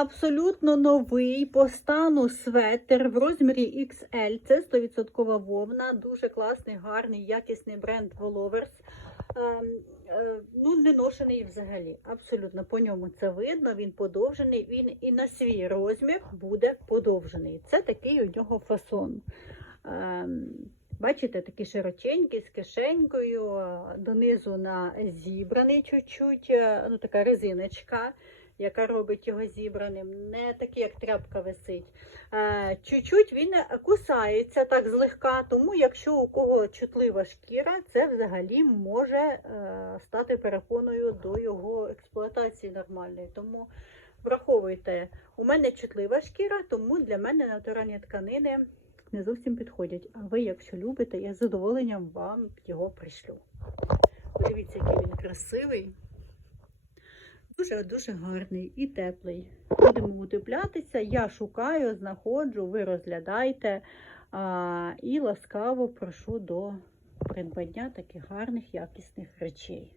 абсолютно новий по стану светр в розмірі XL. Це 100% вовна, дуже класний, гарний, якісний бренд Wolovers. Ем, е, Ну, не ношений взагалі. Абсолютно по ньому це видно. Він подовжений. Він і на свій розмір буде подовжений. Це такий у нього фасон. Ем, Бачите, такий широченький з кишенькою, донизу на зібраний чуть-чуть, е, ну така резиночка, яка робить його зібраним. Не такий, як тряпка висить. Е, Чуть-чуть він кусається так злегка, тому якщо у кого чутлива шкіра, це взагалі може е, стати перепоною до його експлуатації нормальної. Тому враховуйте, у мене чутлива шкіра, тому для мене натуральні тканини не зовсім підходять. А ви, якщо любите, я з задоволенням вам його пришлю. Подивіться, який він красивий. Дуже-дуже гарний і теплий. Будемо утеплятися. Я шукаю, знаходжу, ви розглядайте а, і ласкаво прошу до придбання таких гарних, якісних речей.